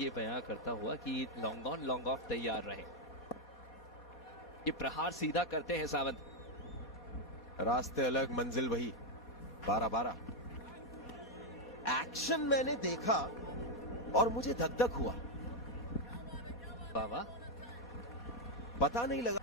ये बयां करता हुआ कि लॉन्ग ऑन लॉन्ग ऑफ तैयार रहे। ये प्रहार सीधा करते हैं सावंत। रास्ते अलग मंजिल वही, 12-12। एक्शन मैंने देखा और मुझे धक धक हुआ। वाह, पता नहीं लगा।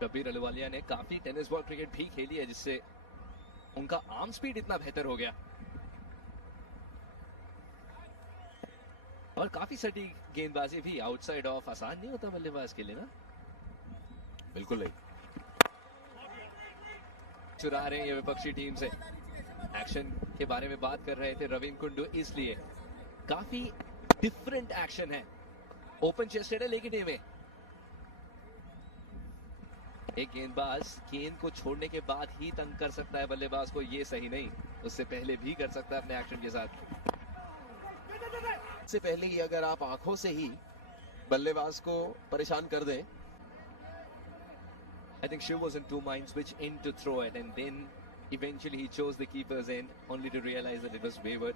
शब्बीर अहलूवालिया ने काफी टेनिस बॉल क्रिकेट भी खेली है, जिससे उनका आर्म स्पीड इतना बेहतर हो गया और काफी सटीक गेंदबाजी भी। आउटसाइड ऑफ आसान नहीं होता बल्लेबाज के लिए ना। बिल्कुल नहीं। चुरा रहे हैं ये विपक्षी टीम से। एक्शन के बारे में बात कर रहे थे रवींद्र कुंडू, इसलिए काफी डिफरेंट एक्शन है। ओपन चेस्टेड है लेकिन में एक गेंदबाज गेंद को छोड़ने के बाद ही तंग कर सकता है बल्लेबाज को, ये सही नहीं, उससे पहले भी कर सकता है अपने एक्शन के साथ। से पहले ही अगर आप आंखों से ही बल्लेबाज को परेशान कर दें। I think Shiv was in two minds which end to throw it, and then eventually he chose the keeper's end only to realize that it was wayward.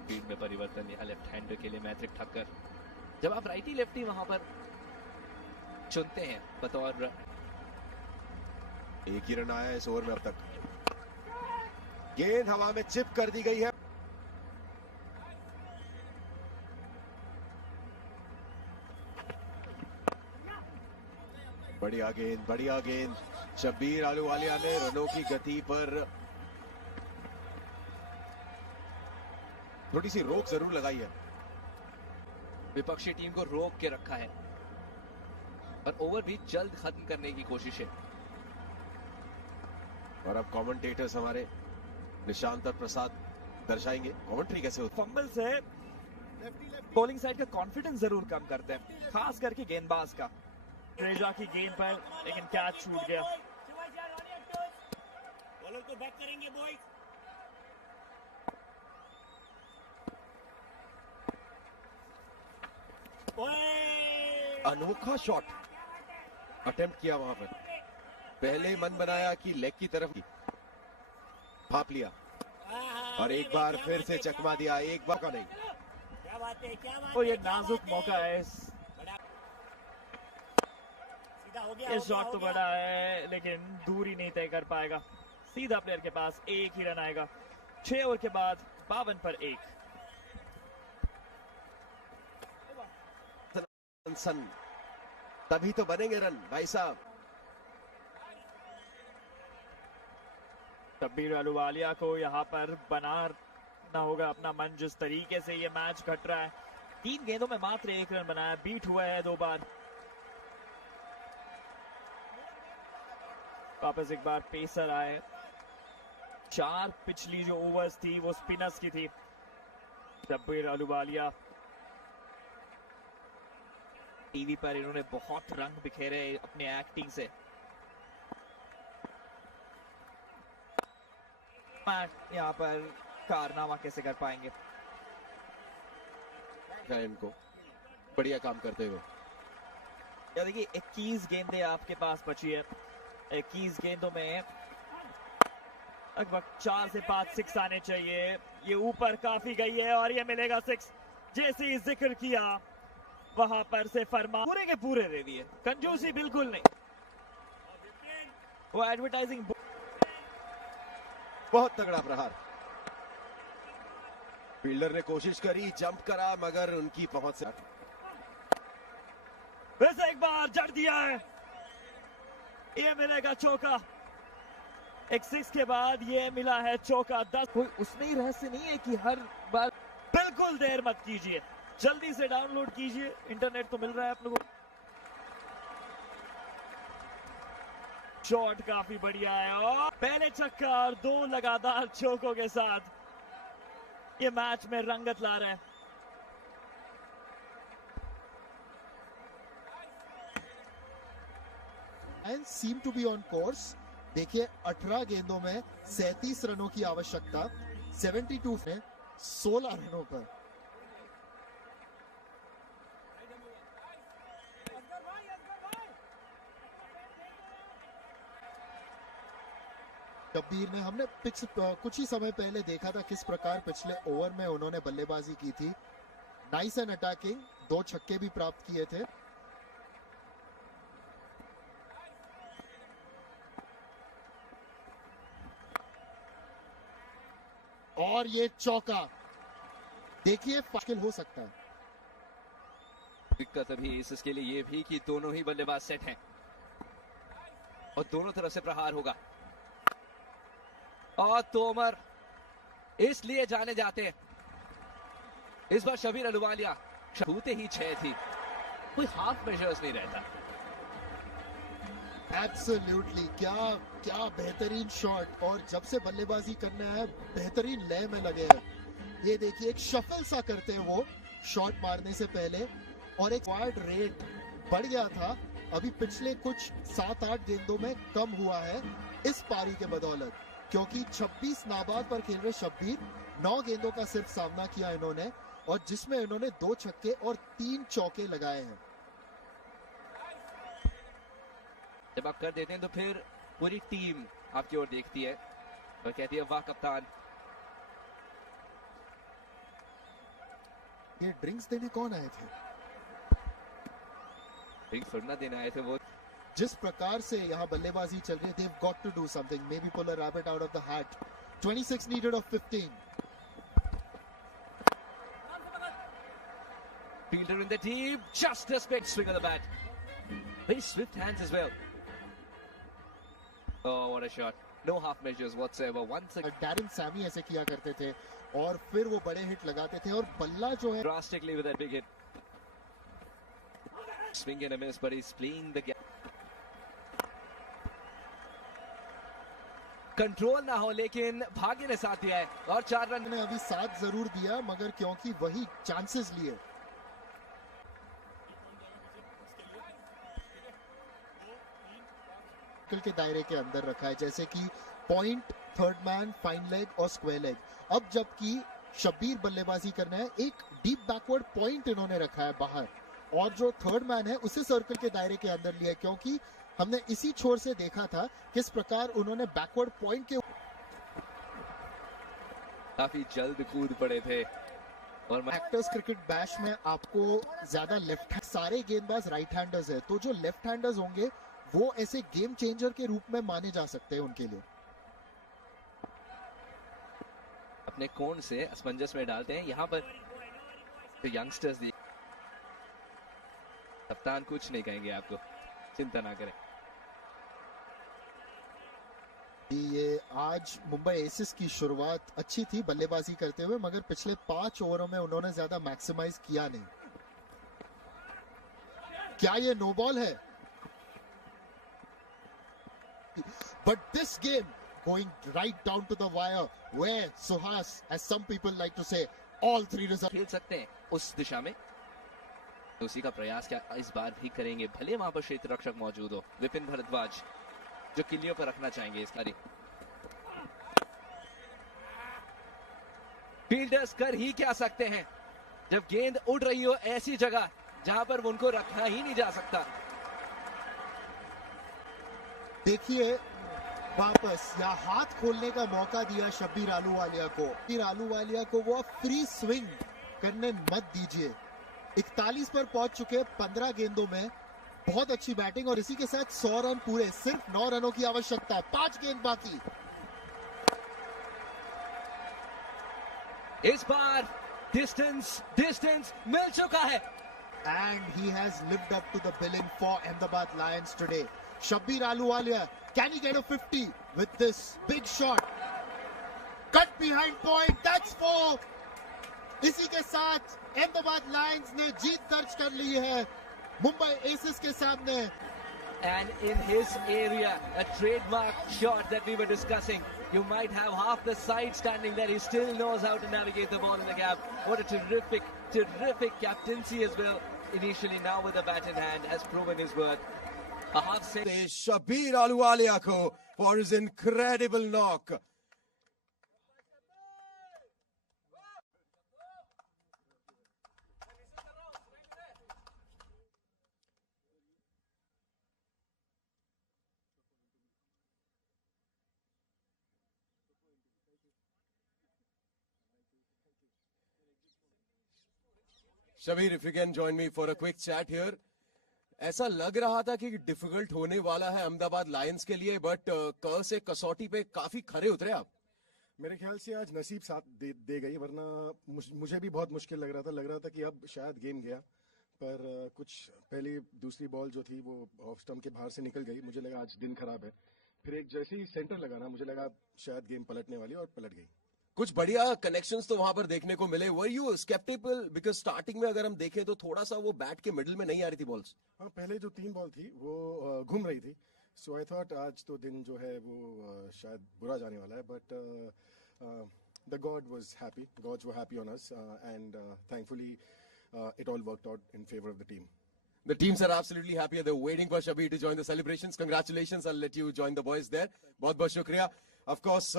Speed में परिवर्तन यहाँ लेफ्ट हैंडर के लिए मैथ्रिक ठक्कर। जब आप राइटी लेफ्टी वहां पर चुनते हैं बतौर, एक ही रन आया इस ओवर में अब तक। गेंद हवा में चिप कर दी गई है। बढ़िया गेंद, बढ़िया गेंद। शब्बीर अहलूवालिया ने रनों की गति पर थोड़ी सी रोक जरूर लगाई है। विपक्षी टीम को रोक के रखा है और ओवर भी जल्द खत्म करने की कोशिश है। और अब कमेंटेटर्स हमारे निशांत और प्रसाद दर्शाएंगे कमेंट्री कैसे होती। फंबल से बॉलिंग साइड का कॉन्फिडेंस जरूर कम करते हैं, खास करके गेंदबाज का। रेजा की गेंद पर लेकिन कैच छूट गया। बॉलर को बैक करेंगे बॉयज। अनोखा शॉट अटेम्प्ट किया वहां पर। पहले मन बनाया कि लेग की तरफ भाप लिया और एक बार फिर से चकमा दिया। एक बार का नहीं। क्या बात है, क्या बात और है, ये क्या नाजुक बात है। मौका है। सीधा हो गया, ये हो शॉट गया, तो हो गया। बड़ा है लेकिन दूरी नहीं तय कर पाएगा। सीधा प्लेयर के पास एक ही रन आएगा। 6 ओवर के बाद 52 पर 1। तभी तो बनेंगे रन भाई साहब। शब्बीर अहलूवालिया को यहाँ पर बनाना होगा अपना मन। जिस तरीके से ये मैच घट रहा है, 3 गेंदों में मात्र 1 रन बनाया, बीट हुआ है 2 बार। वापस एक बार पेसर आए। 4 पिछली जो ओवर्स थी वो स्पिनर्स की थी। शब्बीर अहलूवालिया टीवी पर इन्होंने बहुत रंग बिखेरे अपने एक्टिंग से। यहाँ पर कारनामा कैसे कर पाएंगे? इनको बढ़िया काम करते हुए। या देखिए 21 गेंदें आपके पास बची है। 21 गेंदों में लगभग 4 से 5 6 आने चाहिए। ये ऊपर काफी गई है और ये मिलेगा 6। जैसे ही जिक्र किया वहां पर से फरमा पूरे के पूरे दे दिए। कंजूसी बिल्कुल नहीं। वो एडवर्टाइजिंग बहुत तगड़ा प्रहार। फील्डर ने कोशिश करी, जंप करा, मगर उनकी पहुंच से फिर से एक बार जड़ दिया है। ये मिलेगा चौका। एक 6 के बाद ये मिला है चौका। 10 कोई उसमें ही रहस्य नहीं है कि हर बार। बिल्कुल देर मत कीजिए, जल्दी से डाउनलोड कीजिए। इंटरनेट तो मिल रहा है आप लोगों को। शॉट काफी बढ़िया है और पहले छक्का और 2 लगातार चौकों के साथ ये मैच में रंगत ला रहे हैं। And seem to be on course. देखिए 18 गेंदों में 37 रनों की आवश्यकता, 72 में 16 रनों पर। शब्बीर ने, हमने कुछ ही समय पहले देखा था किस प्रकार पिछले ओवर में उन्होंने बल्लेबाजी की थी। नाइस एंड अटैकिंग, 2 छक्के भी प्राप्त किए थे। और ये चौका देखिए, मुश्किल हो सकता है। दिक्कत अभी इसके लिए ये भी कि दोनों ही बल्लेबाज सेट हैं और दोनों तरफ से प्रहार होगा। और तोमर इसलिए जाने जाते हैं इस बार शबीर अहलुवालिया, छूते ही 6 थी, कोई हाफ मेजर्स नहीं रहता। एब्सोल्युटली, क्या बेहतरीन शॉट, और जब से बल्लेबाजी करना है बेहतरीन लय में लगे हैं। ये देखिए, एक शफल सा करते हैं वो शॉट मारने से पहले, और एक वार्ड रेट बढ़ गया था, अभी पिछले कुछ 7-8 गेंदों में कम हुआ है इस पारी के बदौलत, क्योंकि 26 नाबाद पर खेल रहे शब्बीर 9 गेंदों का सिर्फ सामना किया इन्होंने, और जिसमें इन्होंने 2 छक्के और 3 चौके लगाए हैं। जब आप कर देते हैं तो फिर पूरी टीम आपकी ओर देखती है और कहती है वाह कप्तान। ये ड्रिंक्स देने कौन आए थे? ड्रिंक्स थोड़ी ना देने आए थे वो। जिस प्रकार से यहाँ बल्लेबाजी चल रही है, they've got to do something, maybe pull a rabbit out of the hat. 26 needed of 15. Fielder in the deep, just a spit swing of the bat. Very swift hands as well. Oh, what a shot. No half measures whatsoever. Once again, Darren Sammy ऐसे किया करते थे और फिर वो बड़े hit लगाते थे, और बल्ला जो है drastically with that big hit. Swing and a miss, but he's playing the gap. Control ना हो लेकिन भाग्य ने साथ दिया है और 4 रन। ने अभी साथ जरूर दिया, मगर क्योंकि वही चांसेस लिए, के दायरे के अंदर रखा है, जैसे कि point, third man, fine leg और स्क्वायर लेग। अब जबकि शब्बीर बल्लेबाजी करना है, एक डीप बैकवर्ड पॉइंट इन्होंने रखा है बाहर, और जो थर्ड मैन है उसे सर्कल के दायरे के अंदर लिया, क्योंकि हमने इसी छोर से देखा था किस प्रकार उन्होंने बैकवर्ड पॉइंट के काफी जल्द कूद पड़े थे। और एक्टर्स क्रिकेट बैश में आपको ज्यादा लेफ्ट, सारे गेंदबाज राइट हैंडर्स है, तो जो लेफ्ट हैंडर्स होंगे वो ऐसे गेम चेंजर के रूप में माने जा सकते हैं उनके लिए। अपने कोण से असमंजस में डालते हैं यहाँ पर तो यंगस्टर्स। कप्तान कुछ नहीं कहेंगे आपको, चिंता ना करें। ये आज मुंबई एसिस की शुरुआत अच्छी थी बल्लेबाजी करते हुए, मगर पिछले 5 ओवरों में उन्होंने ज्यादा मैक्सिमाइज किया नहीं। क्या ये नो बॉल है? But this game going right down to the wire, where Suhas, as some people like to say, all 3 results. खेल सकते हैं उस दिशा में, तो उसी का प्रयास क्या इस बार भी करेंगे, भले वहां पर क्षेत्र रक्षक मौजूद हो। विपिन भारद्वाज जो किलियों पर रखना चाहेंगे इस बारी। फील्डर्स कर ही क्या सकते हैं जब गेंद उड़ रही हो ऐसी जगह जहां पर उनको रखना ही नहीं जा सकता। देखिए, वापस या हाथ खोलने का मौका दिया शब्बीर अहलुवालिया को। शब्बीर अहलुवालिया को वो फ्री स्विंग करने मत दीजिए। 41 पर पहुंच चुके 15 गेंदों में, बहुत अच्छी बैटिंग, और इसी के साथ 100 रन पूरे, सिर्फ 9 रनों की आवश्यकता, 5 गेंद बाकी। इस बार डिस्टेंस मिल चुका है। And he has lived up to the billing for Ahmedabad Lions today. Shabir Ahluwalia, can he get a 50 with this big shot? Cut behind point, that's 4. इसी के साथ अहमदाबाद लायंस ने जीत दर्ज कर ली है मुंबई एसिस के सामने। And in his area, a trademark shot that we were discussing. You might have half the side standing there. He still knows how to navigate the ball in the gap. What a terrific captaincy as well. Initially, now with the bat in hand, has proven his worth. A half century. Shabir Ahluwalia ko for his incredible knock. Shabir, if you can join me for a quick chat here. ऐसा लग रहा था कि difficult होने वाला है Ahmedabad Lions के लिए, बट क से कसौटी पे काफी खरे उतरे आप। मेरे ख्याल से आज नसीब साथ दे गई, वरना मुझे भी बहुत मुश्किल लग रहा था कि अब शायद गेम गया, पर कुछ पहली दूसरी बॉल जो थी वो ऑफ स्टंप के बाहर से निकल गई। मुझे लगा आज दिन खराब है, फिर एक जैसे ही सेंटर लगा ना, मुझे लगा शायद गेम पलटने वाली, और पलट गई। कुछ बढ़िया कनेक्शंस तो वहां पर देखने को मिले। Were you sceptical because starting में अगर हम देखें तो थोड़ा सा वो बैट के मिडिल में नहीं आ रही थी बॉल्स? हाँ, पहले जो 3 बॉल थी वो घूम रही थी, सो आई थॉट आज तो दिन जो है वो शायद बुरा जाने वाला है, but the God was happy, gods were happy on us, and thankfully it all worked out in favor of the team. The teams are absolutely happy. They're waiting for Shabir to join the celebrations. Congratulations. I'll let you join the boys there. बहुत बहुत शुक्रिया. Of course,